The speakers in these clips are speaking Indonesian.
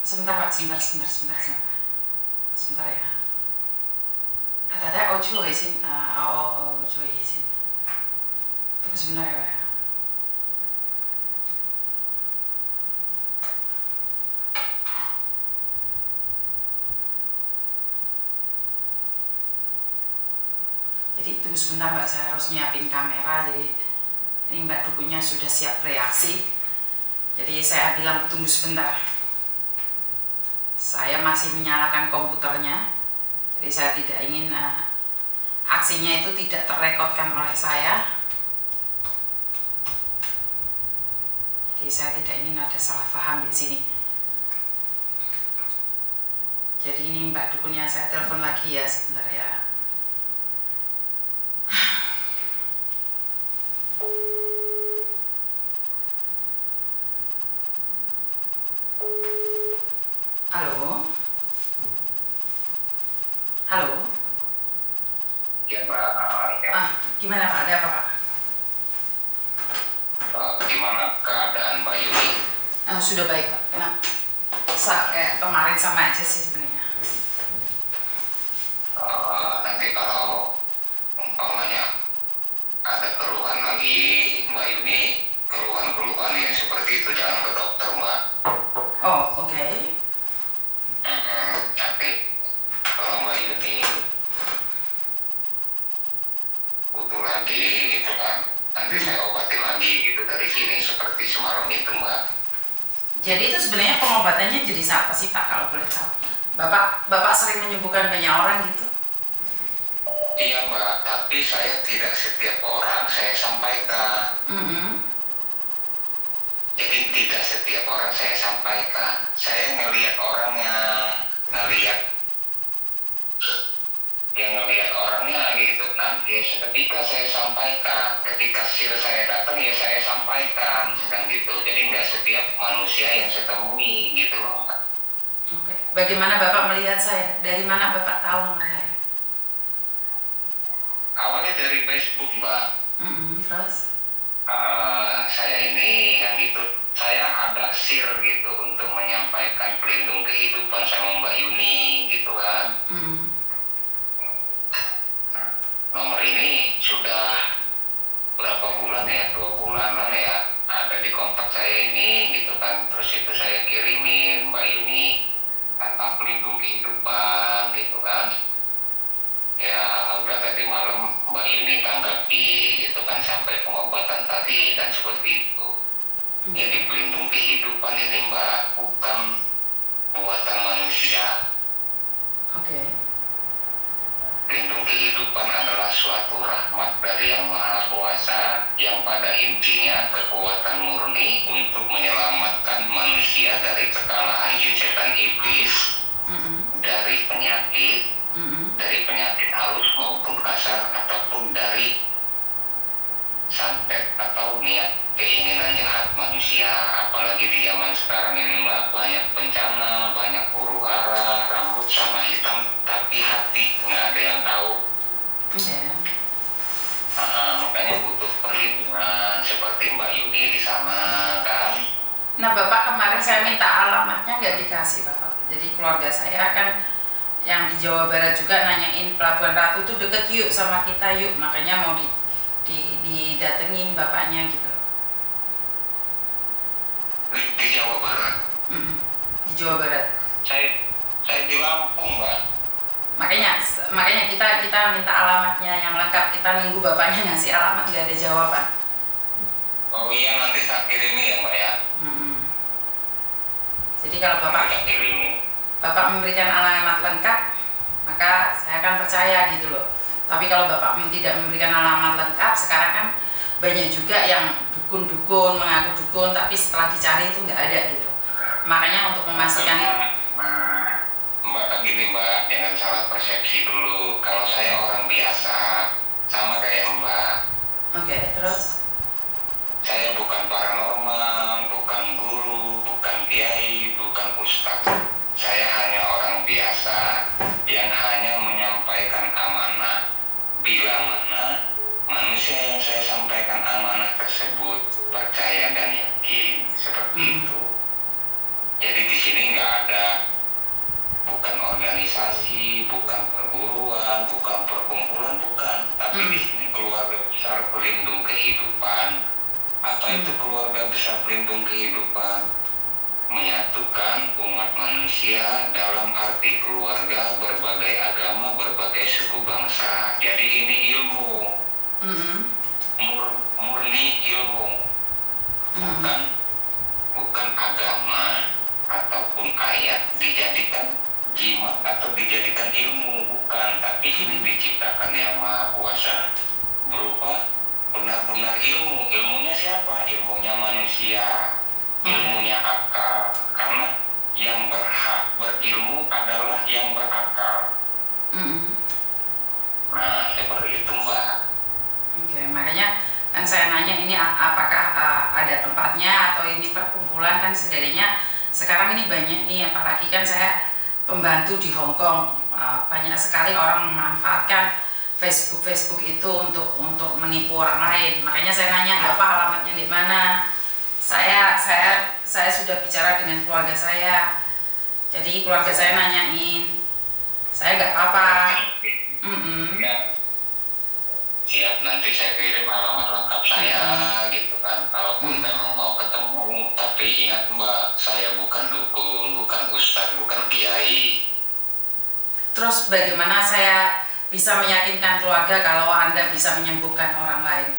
Sebentar Pak, sebentar ya. Ada Ojo izin, Ojo izin. Tunggu sebentar ya Pak. Jadi tunggu sebentar Mbak, saya harus nyiapin kamera. Jadi ini Mbak Dukunya sudah siap reaksi. Jadi saya bilang tunggu sebentar. Saya masih menyalakan komputernya. Jadi saya tidak ingin aksinya itu tidak terrekodkan oleh saya. Jadi saya tidak ingin ada salah paham di sini. Jadi ini Mbak Dukunnya saya telepon lagi ya, sebentar ya. Halo? Halo? Ya Mbak, Gimana Pak? Ada apa Pak? gimana keadaan Mbak Yuni? Sudah baik Pak. Kayak kemarin sama aja sih sebenarnya. Nanti kalau umpamanya ada keluhan lagi Mbak Yuni, keluhan-keluhan yang seperti itu jangan ke dokter Mbak. Oh, oke. Tapi kalau Mbak Yuni butuh lagi gitu kan, nanti saya obati lagi gitu dari sini seperti semalam itu Mbak. Jadi itu sebenarnya pengobatannya jadi apa sih Pak kalau boleh tahu? Bapak sering menyembuhkan banyak orang gitu? Iya Mbak, tapi saya tidak setiap orang saya sampaikan. Jadi tidak setiap orang saya sampaikan. Saya ngelihat orangnya, ngelihat orangnya gitu kan. Ya ketika saya sampaikan, ketika saya datang ya saya sampaikan dan gitu. Jadi nggak setiap manusia yang saya temui gitu loh Mbak. Oke. Bagaimana Bapak melihat saya? Dari mana Bapak tahu nomor saya? Awalnya dari Facebook Mbak. Terus? Saya ini kan gitu. Saya ada share gitu untuk menyampaikan pelindung kehidupan sama Mbak Yuni gitu kan. Nomor ini sudah berapa bulan ya, 2 bulanan ya, ada di kontak saya ini gitu kan. Terus itu saya kirimin Mbak Yuni tentang pelindung kehidupan gitu kan. Ya alhamdulillah tadi malam Mbak Yuni tanggapi gitu kan sampai pengobatan tadi dan seperti itu. Jadi pelindung kehidupan ini Mbak bukan buatan manusia. Oke. Pelindung kehidupan adalah suatu rahmat dari Yang Maha Kuasa yang pada intinya kekuatan murni untuk menyelamatkan manusia dari kekalahan jin setan iblis, dari penyakit halus maupun kasar ataupun dari santet atau niat keinginan jahat manusia. Apalagi di zaman sekarang ini Mbak, banyak bencana, banyak huru hara, rambut sama hitam tapi hati nggak ada yang tahu. Makanya butuh perlindungan seperti Mbak Yuni di sana kan. Nah Bapak kemarin saya minta alamatnya nggak dikasih Bapak. Jadi keluarga saya kan yang di Jawa Barat juga nanyain Pelabuhan Ratu itu deket yuk sama kita yuk. Makanya mau didatengin bapaknya gitu. Di Jawa Barat. Di Jawa Barat. Saya di Lampung Mbak. Makanya kita minta alamatnya yang lengkap. Kita nunggu bapaknya ngasih alamat nggak ada jawaban. Oh iya nanti saya kirimin ya Mbak ya. Jadi kalau Bapak memberikan alamat lengkap, maka saya akan percaya gitu loh. Tapi kalau Bapak tidak memberikan alamat lengkap, sekarang kan banyak juga yang dukun-dukun, mengaku dukun, tapi setelah dicari itu nggak ada gitu. Makanya untuk memastikan itu. Mbak gini Mbak, jangan salah persepsi dulu. Kalau saya orang biasa, sama kayak Mbak. Oke, terus? Saya bukan paranormal, bukan guru, bukan kiai, bukan ustadz. Saya hanya orang biasa yang hanya menyampaikan amanah. Bila mana manusia yang saya sampaikan amanah tersebut percaya dan yakin seperti itu. Jadi di sini nggak ada itu keluarga besar pelindung kehidupan, menyatukan umat manusia dalam arti keluarga, berbagai agama, berbagai suku bangsa. Jadi ini ilmu, murni ilmu, bukan agama ataupun ayat dijadikan jimat atau dijadikan ilmu, bukan. Tapi ini diciptakan Yang Maha Kuasa berupa benar-benar ilmu. Ilmunya siapa? Ilmunya manusia, ilmunya akal. Karena yang berhak berilmu adalah yang berakal. Nah, seperti itu, Mbak. Oke, makanya kan saya nanya ini apakah ada tempatnya atau ini perkumpulan. Kan sebenarnya sekarang ini banyak nih, apalagi kan saya pembantu di Hong Kong, banyak sekali orang memanfaatkan Facebook itu untuk menipu orang lain. Makanya saya nanya, Bapak alamatnya di mana? Saya sudah bicara dengan keluarga saya. Jadi keluarga saya nanyain, saya nggak apa-apa. Ya, siap, nanti saya kirim alamat lengkap saya, gitu kan. Kalaupun memang mau ketemu, tapi ingat Mbak, saya bukan dukun, bukan ustadz, bukan kiai. Terus bagaimana saya bisa meyakinkan keluarga kalau Anda bisa menyembuhkan orang lain?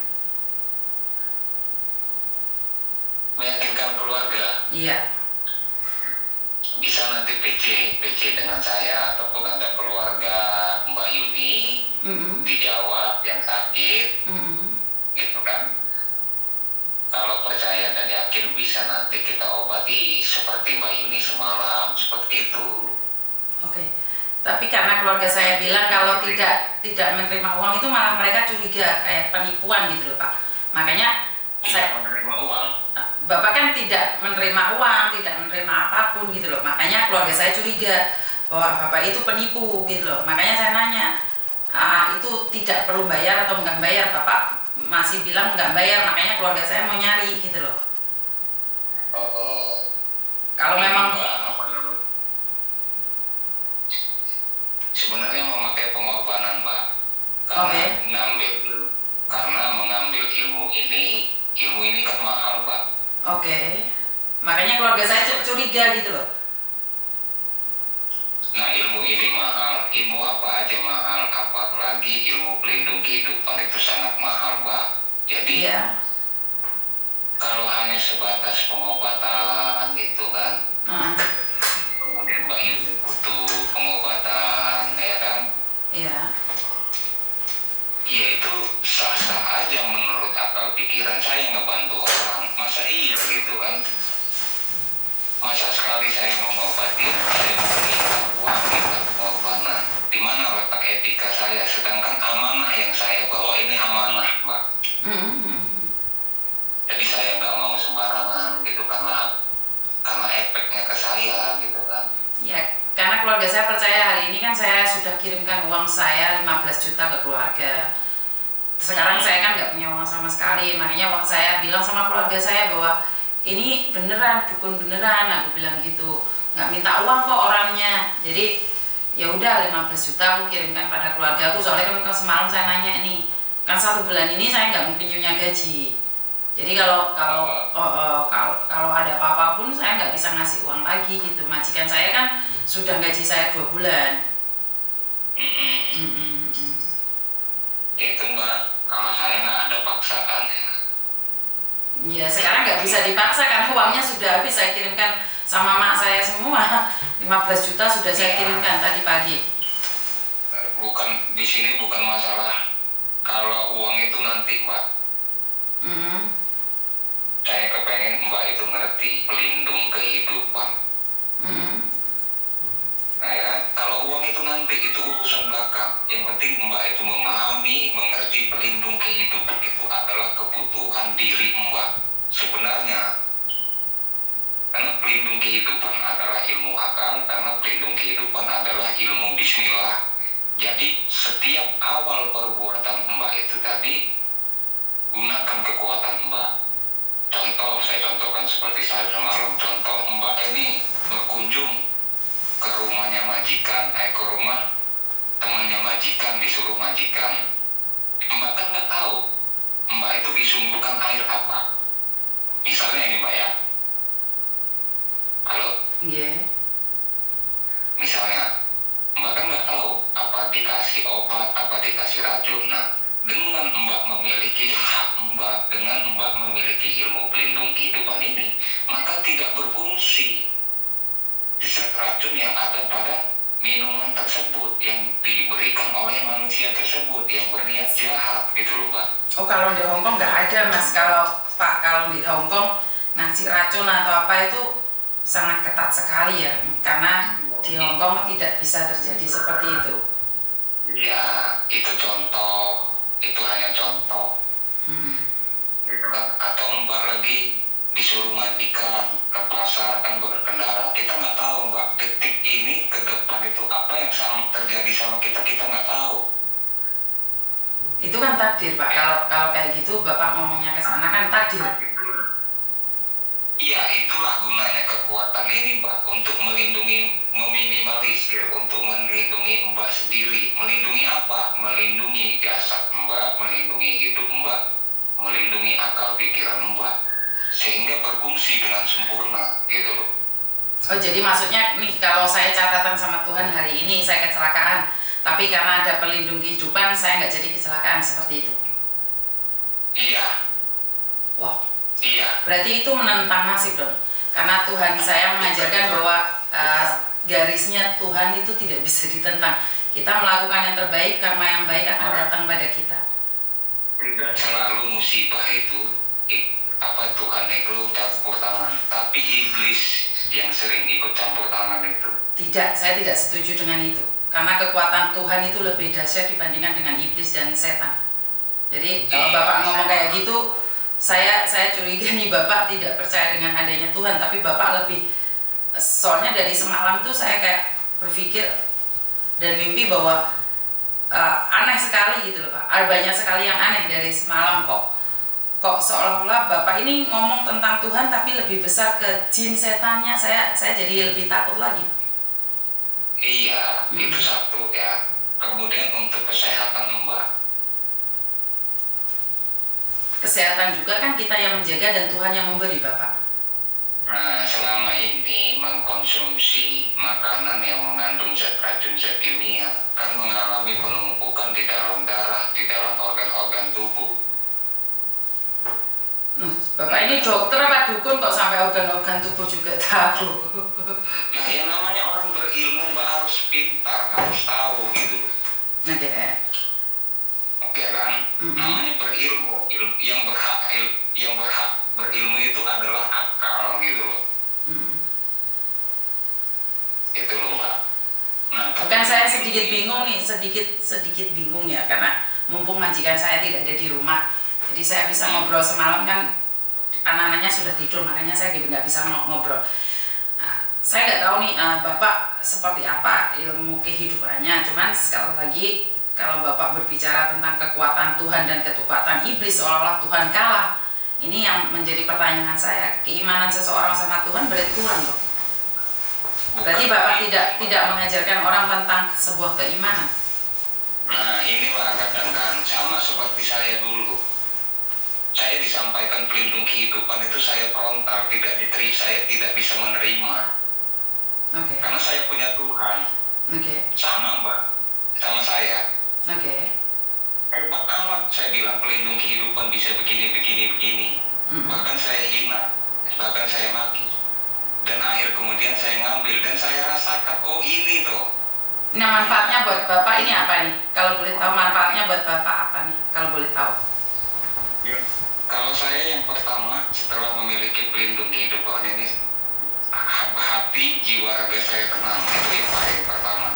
Meyakinkan keluarga? Iya. Bisa nanti PC dengan saya, ataupun ada keluarga Mbak Yuni di Jawa yang sakit, gitu kan. Kalau percaya dan yakin bisa nanti kita obati seperti Mbak Yuni semalam, seperti itu. Oke. Tapi karena keluarga saya bilang kalau tidak menerima uang itu malah mereka curiga kayak penipuan gitu loh, Pak. Makanya saya menerima uang. Bapak kan tidak menerima uang, tidak menerima apapun gitu loh. Makanya keluarga saya curiga bahwa Bapak itu penipu gitu loh. Makanya saya nanya, itu tidak perlu bayar atau enggak bayar? Bapak masih bilang enggak bayar, makanya keluarga saya mau nyari gitu loh. Kalau memang sebenarnya memakai pengorbanan, Mbak. Karena mengambil ilmu ini kan mahal, Mbak. Oke. Makanya keluarga saya curiga gitu loh. Nah, ilmu ini mahal. Ilmu apa aja mahal, apalagi ilmu pelindung kehidupan itu sangat mahal, Mbak. Jadi kalau hanya sebatas pengobatan gitu kan, kemudian Mbak Yuni butuh pengobatan, ya kan? Iya. Ya itu sah-sah aja menurut akal pikiran saya ngebantu orang. Masa iya gitu kan? Masa sekali saya mau ngobatin, saya mau minta uang, minta pengorbanan. Di mana letak etika saya? Sedangkan amanah yang saya bawa ini amanah, Mbak. Jadi saya nggak mau sembarangan gitu, karena efeknya ke saya gitu kan. Ya, karena keluarga saya percaya. Hari ini kan saya sudah kirimkan uang saya 15 juta ke keluarga. Sekarang saya kan nggak punya uang sama sekali, makanya saya bilang sama keluarga saya bahwa ini beneran, dukun beneran, aku bilang gitu. Nggak minta uang kok orangnya. Jadi ya udah 15 juta aku kirimkan pada keluarga aku. Soalnya kan semalam saya nanya ini, kan 1 bulan ini saya nggak mungkin punya gaji. Jadi kalau ada apa-apa pun saya nggak bisa ngasih uang lagi gitu. Majikan saya kan sudah gaji saya 2 bulan. Itu Mbak, kalau saya nggak ada paksaan ya. Ya sekarang nggak bisa dipaksa karena uangnya sudah habis, saya kirimkan sama mak saya semua. 15 juta sudah saya kirimkan tadi pagi. Bukan di sini, bukan masalah kalau uang itu nanti, Mbak. Saya kepengen Mbak itu ngerti pelindung kehidupan. Nah ya, kalau uang itu nanti itu urusan belakang. Yang penting Mbak itu memahami, mengerti pelindung kehidupan itu adalah kebutuhan diri Mbak sebenarnya. Karena pelindung kehidupan adalah ilmu akal, karena pelindung kehidupan adalah ilmu bismillah. Jadi setiap awal perbuatan Mbak itu tadi, gunakan kekuatan Mbak. Contoh, saya contohkan seperti saya semalam. Contoh, Mbak ini berkunjung ke rumahnya majikan, ke rumah temannya majikan, disuruh majikan. Mbak kan nggak tahu Mbak itu disumburkan air apa. misalnya ini Mbak ya, halo, Iya. misalnya Mbak kan nggak tahu apa dikasih obat, apa dikasih racun. Nah, dengan Mbak memiliki hak Mbak, dengan Mbak memiliki ilmu pelindung kehidupan ini, maka tidak berfungsi zat racun yang ada pada minuman tersebut yang diberikan oleh manusia tersebut yang berniat jahat gitu loh Mbak. Oh, kalau di Hongkong nggak ada Mas. Kalau di Hongkong ngasih racun atau apa itu sangat ketat sekali ya, karena di Hongkong tidak bisa terjadi seperti itu. Ya, itu contoh, itu hanya contoh. Gitu kan? Atau Mbak lagi disuruh mandikan ke pasar kan berkendara, kita nggak tahu Mbak, detik ini ke depan itu apa yang terjadi sama kita nggak tahu. Itu kan takdir Pak. Kalau kayak gitu Bapak ngomongnya ke sana kan takdir. Iya, itulah gunanya kekuatan ini Mbak, untuk melindungi, meminimalisir, untuk melindungi Mbak sendiri. Melindungi apa? Melindungi jasad Mbak, melindungi hidup Mbak, melindungi akal pikiran Mbak, sehingga berfungsi dengan sempurna gitu loh. Oh, jadi maksudnya nih, kalau saya catatan sama Tuhan hari ini saya kecelakaan, tapi karena ada pelindung kehidupan saya nggak jadi kecelakaan, seperti itu. Iya, Wow. iya. Berarti itu menentang nasib dong, karena Tuhan saya mengajarkan bahwa garisnya Tuhan itu tidak bisa ditentang. Kita melakukan yang terbaik, karma yang baik akan datang pada kita. Tidak selalu musibah itu Tuhan itu campur tangan, tapi iblis yang sering ikut campur tangan itu. Tidak, saya tidak setuju dengan itu, karena kekuatan Tuhan itu lebih dahsyat dibandingkan dengan iblis dan setan. Jadi kalau Bapak ngomong kayak gitu, saya curiga nih Bapak tidak percaya dengan adanya Tuhan, tapi Bapak lebih, soalnya dari semalam tuh saya kayak berpikir dan mimpi bahwa aneh sekali gitu loh Pak. Banyak sekali yang aneh dari semalam, kok seolah-olah Bapak ini ngomong tentang Tuhan tapi lebih besar ke jin setannya. Saya jadi lebih takut lagi. Iya, itu satu ya. Kemudian untuk kesehatan Mbak, Kesehatan juga kan kita yang menjaga dan Tuhan yang memberi Bapak. nah selama ini mengkonsumsi makanan yang mengandung zat racun, zat kimia, kan mengalami penumpukan di dalam darah, di dalam organ-organ tubuh. Bapak ini dokter apa dukun kok sampai organ-organ tubuh juga tahu? Nah, yang namanya orang berilmu Mbak harus pintar, harus tahu gitu. Oke. Oke kan? Namanya berilmu, yang berhak berilmu itu adalah akal gitu loh. Itu loh Mbak. Nah, Bukan, saya sedikit bingung nih, sedikit bingung ya, karena mumpung majikan saya tidak ada di rumah, jadi saya bisa ngobrol semalam kan anak-anaknya sudah tidur, makanya saya juga nggak bisa ngobrol. Saya nggak tahu nih Bapak seperti apa ilmu kehidupannya, cuman sekali lagi kalau Bapak berbicara tentang kekuatan Tuhan dan kekuatan iblis seolah-olah Tuhan kalah, ini yang menjadi pertanyaan saya. Keimanan seseorang sama Tuhan berarti kurang dong. Berarti Bapak tidak mengajarkan orang tentang sebuah keimanan. Nah, inilah kadang-kadang sama seperti saya dulu. Saya disampaikan pelindung kehidupan itu saya frontal, saya tidak bisa menerima. Oke. Karena saya punya Tuhan. Oke. Sama Mbak, sama saya. Oke. Hebat amat, saya bilang pelindung kehidupan bisa begini. Bahkan saya hina, bahkan saya maki. Dan akhir kemudian saya ngambil dan saya rasakan, oh ini tuh. Nah, manfaatnya buat Bapak ini apa nih? Kalau boleh tahu manfaatnya buat Bapak apa nih? Kalau boleh tahu. Ya. Kalau saya yang pertama setelah memiliki pelindung kehidupan ini, hati, jiwa, raga saya tenang, itu yang paling pertama.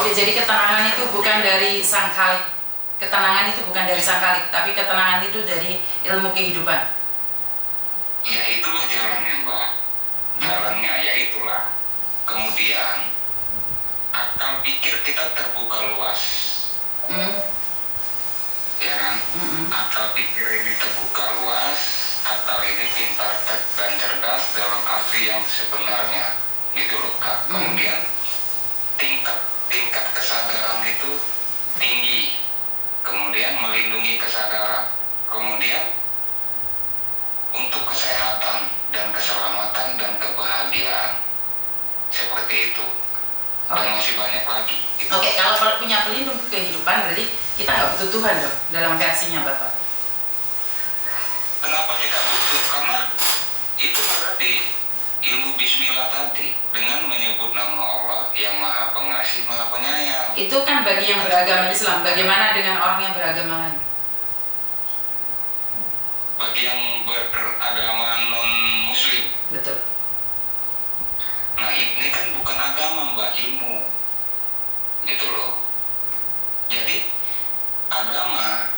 Oke, jadi ketenangan itu bukan dari sang khalik. Ketenangan itu bukan dari sang khalik, tapi ketenangan itu dari ilmu kehidupan. Ya itulah jalannya Mbak. Jalannya ya itulah. Kemudian akal pikir kita terbuka luas. Ya kan? Akal pikir ini terbuka luas, akal ini pintar dan cerdas dalam arti yang sebenarnya gitu loh Kak. Kemudian tingkat kesadaran itu tinggi, kemudian melindungi kesadaran, kemudian untuk kesehatan punya pelindung kehidupan, berarti kita nggak butuh Tuhan dong dalam versinya Bapak. Kenapa tidak butuh? Karena itu berarti ilmu Bismillah tadi dengan menyebut nama Allah yang Maha Pengasih, Maha Penyayang. Itu kan bagi yang beragama Islam. Bagaimana dengan orang yang beragama lain? Bagi yang beragama non Muslim. Betul. Nah ini kan bukan agama Mbak, ilmu, gitu loh. Jadi agama,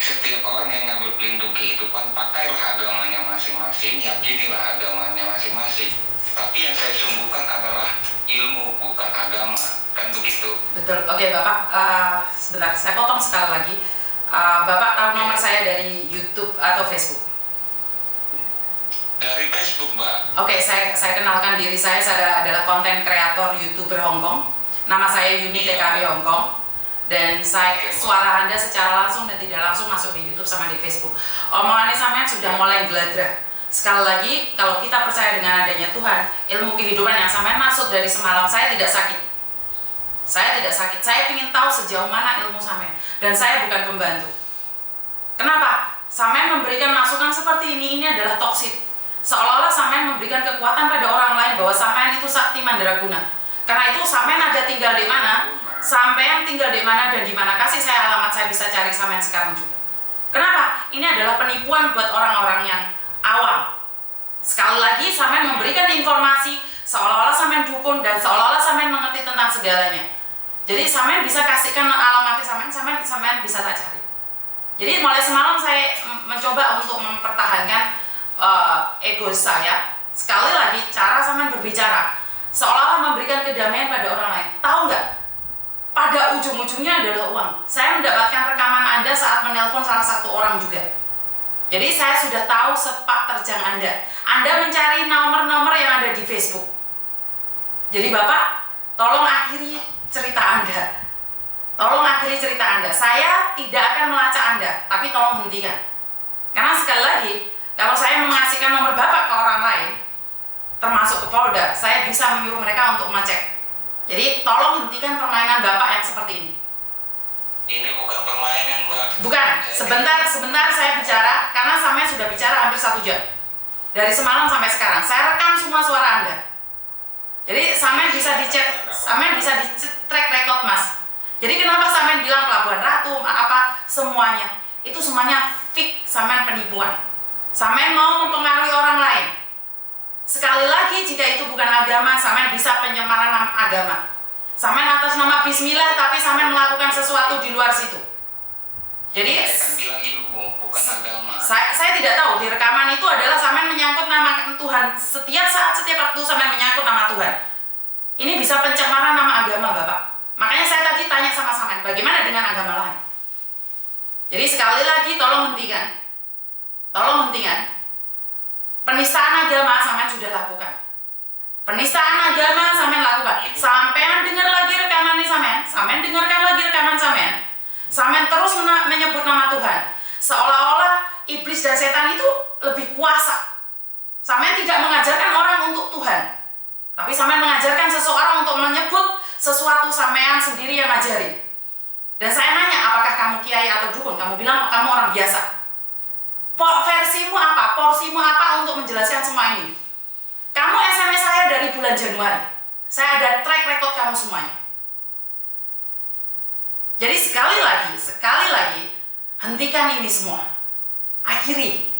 setiap orang yang ngambil pelindung kehidupan, pakailah agamanya masing-masing, yakinilah agamanya masing-masing. Tapi yang saya sungguhkan adalah ilmu, bukan agama, kan begitu. Betul. Oke Bapak, sebentar, saya potong sekali lagi. Bapak tahu nomor saya dari YouTube atau Facebook? Dari Facebook, Mbak. Oke, saya kenalkan diri saya adalah konten kreator YouTuber Hongkong. Nama saya Yuni TKW Hongkong. Dan suara Anda secara langsung dan tidak langsung masuk di YouTube sama di Facebook. Omongannya sampean sudah mulai geladrah. Sekali lagi, kalau kita percaya dengan adanya Tuhan, ilmu kehidupan yang sampean maksud dari semalam, saya tidak sakit. Saya tidak sakit. Saya ingin tahu sejauh mana ilmu sampean. Dan saya bukan pembantu. Kenapa? Sampean memberikan masukan seperti ini adalah toksik. Seolah-olah sampean memberikan kekuatan pada orang lain bahwa sampean itu sakti mandraguna. Karena itu sampean ada tinggal di mana, sampean tinggal di mana dan di mana, kasih saya alamat, saya bisa cari sampean sekarang juga. Kenapa? Ini adalah penipuan buat orang-orang yang awam. Sekali lagi sampean memberikan informasi seolah-olah sampean dukun dan seolah-olah sampean mengerti tentang segalanya. Jadi sampean bisa kasihkan alamatnya sampean bisa tak cari. Jadi mulai semalam saya mencoba untuk mempertahankan ego saya. Sekali lagi, cara sampean berbicara seolah-olah memberikan kedamaian pada orang lain. Tahu nggak? Pada ujung-ujungnya adalah uang. Saya mendapatkan rekaman Anda saat menelpon salah satu orang juga. Jadi saya sudah tahu sepak terjang Anda. Anda mencari nomor-nomor yang ada di Facebook. Jadi Bapak, tolong akhiri cerita Anda. Tolong akhiri cerita Anda. Saya tidak akan melacak Anda, tapi tolong hentikan. Karena sekali lagi, kalau saya mengasihkan nomor Bapak ke orang lain, termasuk ke Polda, saya bisa menyuruh mereka untuk mengecek. Jadi tolong hentikan permainan Bapak yang seperti ini. Ini bukan permainan, Mbak. Bukan, sebentar saya bicara, karena sampai sudah bicara hampir 1 jam. Dari semalam sampai sekarang, saya rekam semua suara Anda. Jadi sampai bisa dicek, sampai bisa di-track record Mas. Jadi kenapa sampai bilang Pelabuhan Ratu, apa semuanya? Itu semuanya fake, sampai penipuan. Sampai mau mempengaruhi orang lain. Sekali lagi, jika itu bukan agama, sampai bisa penyemaran agama. Sampai atas nama Bismillah, tapi sampai melakukan sesuatu di luar situ. Jadi Saya kan bilang ilmu, bukan agama. saya tidak tahu di rekaman itu adalah sampai menyangkut nama Tuhan. Setiap saat, setiap waktu sampai menyangkut nama Tuhan. Ini bisa pencemaran nama agama Bapak. Makanya saya tadi tanya sama sampean, bagaimana dengan agama lain? Jadi sekali lagi tolong hentikan. Tolong hentikan. Penistaan agama sampean sudah lakukan. Penistaan agama sampean lakukan. Sampean dengar lagi rekaman ini sampean dengarkan lagi rekaman sampean. Sampean terus menyebut nama Tuhan. Seolah-olah iblis dan setan itu lebih kuasa. Sampean tidak mengajarkan orang untuk Tuhan. Tapi sampean mengajarkan seseorang untuk menyebut sesuatu sampean sendiri yang ngajari. Dan saya nanya, apakah kamu kiai atau dukun? Kamu bilang kamu orang biasa. Versimu apa? Porsimu apa untuk menjelaskan semua ini? Kamu SMS saya dari bulan Januari. Saya ada track record kamu semuanya. Jadi sekali lagi, hentikan ini semua. Akhiri.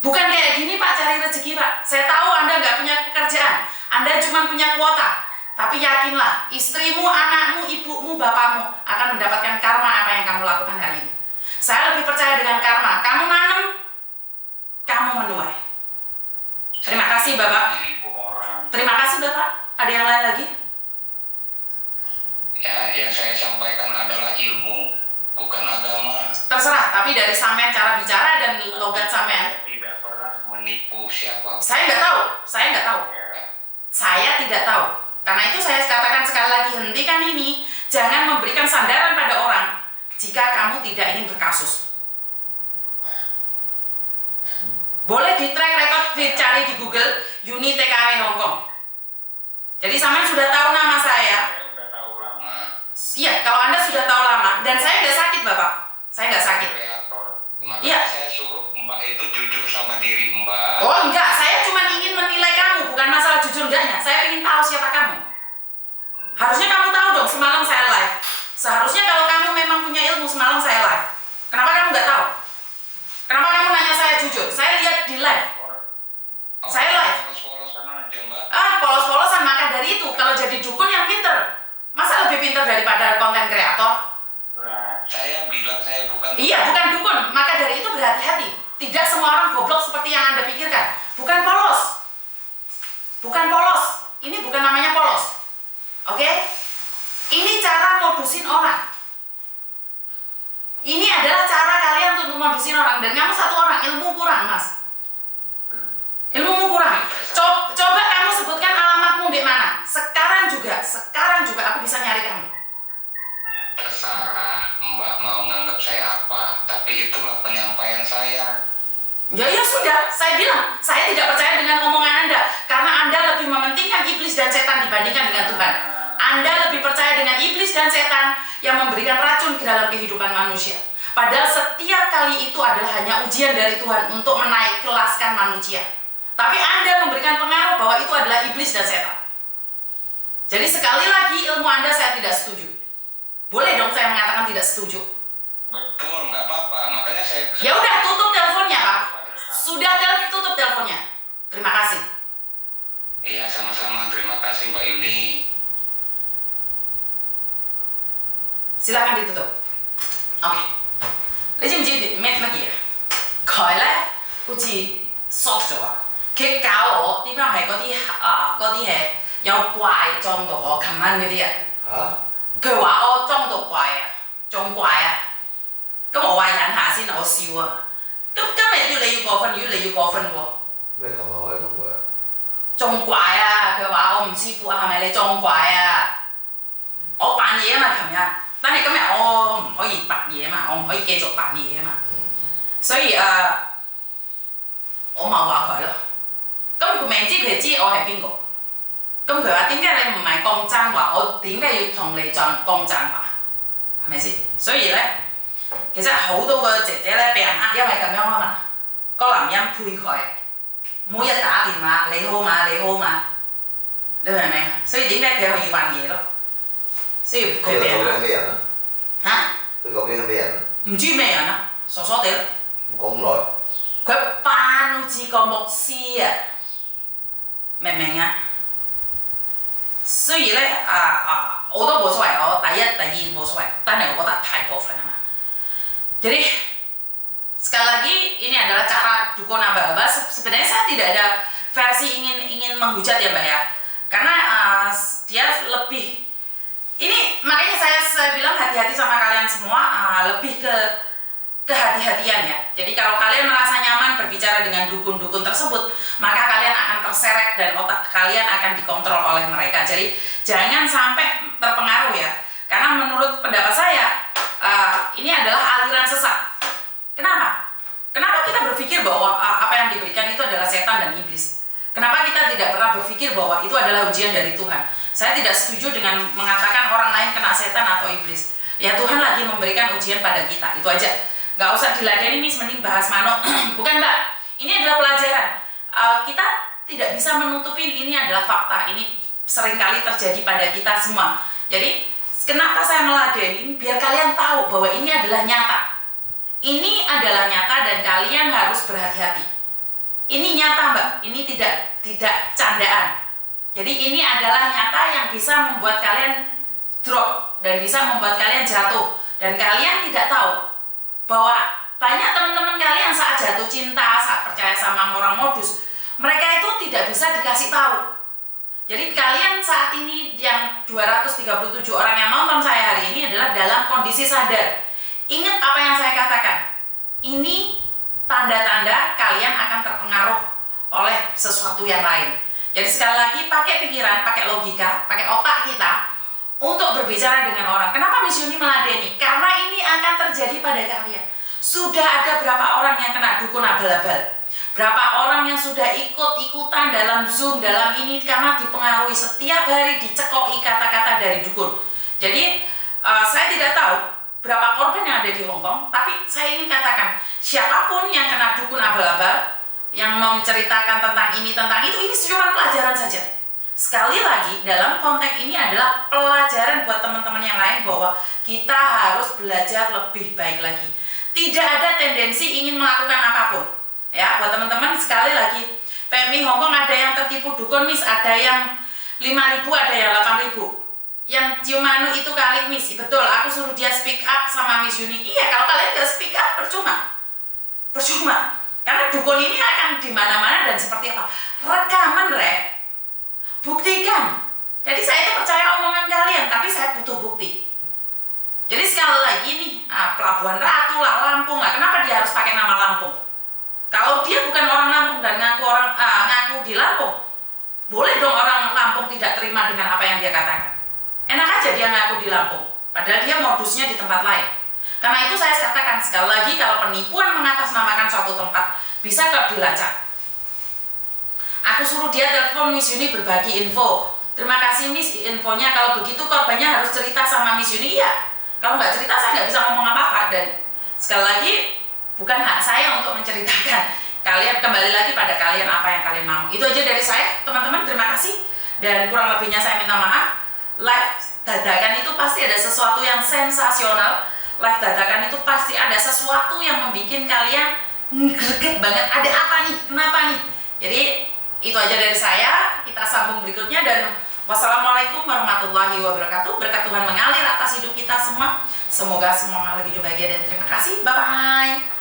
Bukan kayak gini Pak, cari rezeki Pak. Saya tahu Anda nggak punya pekerjaan. Anda cuma punya kuota. Tapi yakinlah, istrimu, anakmu, ibumu, bapakmu akan mendapatkan karma apa yang kamu lakukan hari ini. Saya lebih percaya dengan karma. Kamu nanam, kamu menuai. Terima kasih Bapak. Terima kasih Bapak. Ada yang lain lagi? Ya, yang saya sampaikan adalah ilmu, bukan agama. Terserah, tapi dari sampean cara bicara dan logat sampean. Saya tidak pernah menipu siapa. Saya nggak tahu. Saya tidak tahu. Karena itu saya katakan sekali lagi, hentikan ini. Jangan memberikan sandaran pada orang jika kamu tidak ingin berkasus. Boleh di track record, dicari di Google, Yuni TKW Hongkong. Jadi sampean sudah tahu nama saya. Saya udah tahu lama. Saya nggak sakit. Kreator. Makanya Iya. saya suruh Mbak itu jujur sama diri Mbak. Oh enggak, saya cuma ingin menilai kamu, bukan masalah jujur enggaknya. Saya ingin tahu siapa kamu. Harusnya kamu tahu dong, semalam saya live. Seharusnya kalau kamu memang punya ilmu, semalam saya live. Kenapa kamu nggak tahu? Kenapa kamu nanya saya jujur? Saya lihat di live. Saya live. Polos-polosan aja Mbak. Polos-polosan, maka dari itu kalau jadi dukun yang pinter. Masa lebih pinter daripada konten kreator? Saya bilang saya bukan. Iya, bukan dukun. Maka dari itu berhati-hati. Tidak semua orang goblok seperti yang Anda pikirkan. Bukan polos. Bukan polos. Ini bukan namanya polos. Oke? Ini cara modusin orang. Ini adalah cara kalian untuk modusin orang. Dan kamu satu orang, ilmu kurang, Mas. Ilmumu kurang. Coba kamu sebutkan alamatmu di mana. Sekarang juga aku bisa nyari kamu. Terserah Mbak mau nganggap saya apa, tapi itulah penyampaian saya. Ya sudah, saya bilang, saya tidak percaya dengan omongan Anda karena Anda lebih mementingkan iblis dan setan dibandingkan dengan Tuhan. Anda lebih percaya dengan iblis dan setan yang memberikan racun ke dalam kehidupan manusia. Padahal setiap kali itu adalah hanya ujian dari Tuhan untuk menaik kelaskan manusia. Tapi Anda memberikan pengaruh bahwa itu adalah iblis dan setan. Jadi sekali lagi ilmu Anda saya tidak setuju. Boleh dong saya mengatakan tidak setuju. Betul, nggak apa-apa. Makanya saya. Ya udah, tutup teleponnya, Pak. Sudah tutup teleponnya. Terima kasih. Iya, sama-sama. Terima kasih Mbak Yuni. Silakan ditutup. Oke. 你知唔知咩乜嘢？佢咧好似縮咗啊！佢教我點樣係嗰啲係有怪裝到我，琴晚嗰啲人。佢話我裝到怪啊，仲怪啊！咁我話忍下先，我笑啊！咁今日越嚟越過分，喎！咩咁啊？我係中國人。仲怪啊！佢話我唔舒服啊，係咪你裝怪啊？我扮嘢啊嘛，琴日。但係今日我唔可以扮嘢啊嘛，我唔可以繼續扮嘢啊嘛，所以我咪話佢咯。咁佢明知佢知我係邊個，咁佢話點解你唔係講真話？我點解要同你講真話？係咪先？所以咧，其實好多個姐姐咧被人呃，因為咁樣啊嘛，個男人陪佢，每日打電話你好嘛，你好嘛，你明唔明啊？所以點解佢可以扮嘢咯？所以佢俾人係咩人啊？嚇？佢究竟係咩人啊？唔知咩人啊，傻傻地咯。講咁耐。佢扮好似個牧師啊，明唔明啊？雖然咧我都冇所謂，我第一、第二冇所謂，但係我覺得太過分啊嘛。Jadi sekali lagi ini adalah cara dukun aba-aba. Sebenarnya saya tidak ada versi ingin menghujat ya Mbak ya, karena dia lebih ini makanya saya bilang hati-hati sama kalian semua, lebih ke kehati-hatian ya. Jadi kalau kalian merasa nyaman berbicara dengan dukun-dukun tersebut, maka kalian akan terseret dan otak kalian akan dikontrol oleh mereka. Jadi jangan sampai terpengaruh ya, karena menurut pendapat saya ini adalah aliran sesat. Kenapa? Kenapa kita berpikir bahwa apa yang diberikan itu adalah setan dan iblis? Kenapa kita tidak pernah berpikir bahwa itu adalah ujian dari Tuhan? Saya tidak setuju dengan mengatakan orang lain kena setan atau iblis. Ya Tuhan lagi memberikan ujian pada kita, itu aja. Gak usah diladeni nih, mending bahas mano. Bukan Mbak, ini adalah pelajaran. Kita tidak bisa menutupin ini adalah fakta. Ini seringkali terjadi pada kita semua. Jadi kenapa saya meladenin? Biar kalian tahu bahwa ini adalah nyata. Ini adalah nyata dan kalian harus berhati-hati. Ini nyata Mbak, ini tidak candaan. Jadi ini adalah nyata yang bisa membuat kalian drop dan bisa membuat kalian jatuh. Dan kalian tidak tahu bahwa banyak teman-teman kalian saat jatuh cinta, saat percaya sama orang modus, mereka itu tidak bisa dikasih tahu. Jadi kalian saat ini yang 237 orang yang nonton saya hari ini adalah dalam kondisi sadar. Ingat apa yang saya katakan. Ini tanda-tanda kalian akan terpengaruh oleh sesuatu yang lain. Jadi sekali lagi pakai pikiran, pakai logika, pakai otak kita untuk berbicara dengan orang. Kenapa Miss Yuni meladeni? Karena ini akan terjadi pada kalian. Sudah ada berapa orang yang kena dukun abal-abal? Berapa orang yang sudah ikut-ikutan dalam Zoom, dalam ini karena dipengaruhi setiap hari dicekoki kata-kata dari dukun. Jadi saya tidak tahu berapa korban yang ada di Hong Kong, tapi saya ingin katakan, siapapun yang kena dukun abal-abal, yang menceritakan tentang ini, tentang itu, ini cuma pelajaran saja. Sekali lagi, dalam konteks ini adalah pelajaran buat teman-teman yang lain bahwa kita harus belajar lebih baik lagi. Tidak ada tendensi ingin melakukan apapun. Ya, buat teman-teman sekali lagi, PMI Hong Kong ada yang tertipu dukun, Miss, ada yang 5.000, ada yang 8.000. Yang cium manu itu kali, Miss, betul, aku suruh dia speak up sama Miss Yuni. Iya, kalau kalian gak speak up, percuma. Karena dukun ini akan di mana-mana dan seperti apa? Rekaman, buktikan. Jadi saya itu percaya omongan kalian, tapi saya butuh bukti. Jadi sekali lagi nih, Pelabuhan Ratu lah, Lampung lah, kenapa dia harus pakai nama Lampung? Kalau dia bukan orang Lampung dan ngaku di Lampung, boleh dong orang Lampung tidak terima dengan apa yang dia katakan. Enak aja dia ngaku di Lampung, padahal dia modusnya di tempat lain. Karena itu saya katakan sekali lagi, kalau penipuan mengatasnamakan suatu tempat, bisa kok dilacak. Aku suruh dia telepon Miss Yuni berbagi info. Terima kasih Miss, infonya. Kalau begitu korbannya harus cerita sama Miss Yuni. Iya, kalau nggak cerita saya nggak bisa ngomong apa-apa. Dan sekali lagi, bukan hak saya untuk menceritakan. Kalian kembali lagi pada kalian apa yang kalian mau. Itu aja dari saya, teman-teman. Terima kasih. Dan kurang lebihnya saya minta maaf. Live dadakan itu pasti ada sesuatu yang sensasional. Live dadakan itu pasti ada sesuatu yang membuat kalian greget banget. Ada apa nih? Kenapa nih? Jadi itu aja dari saya. Kita sambung berikutnya dan wassalamualaikum warahmatullahi wabarakatuh. Berkat Tuhan mengalir atas hidup kita semua. Semoga semua lagi bahagia dan terima kasih. Bye bye.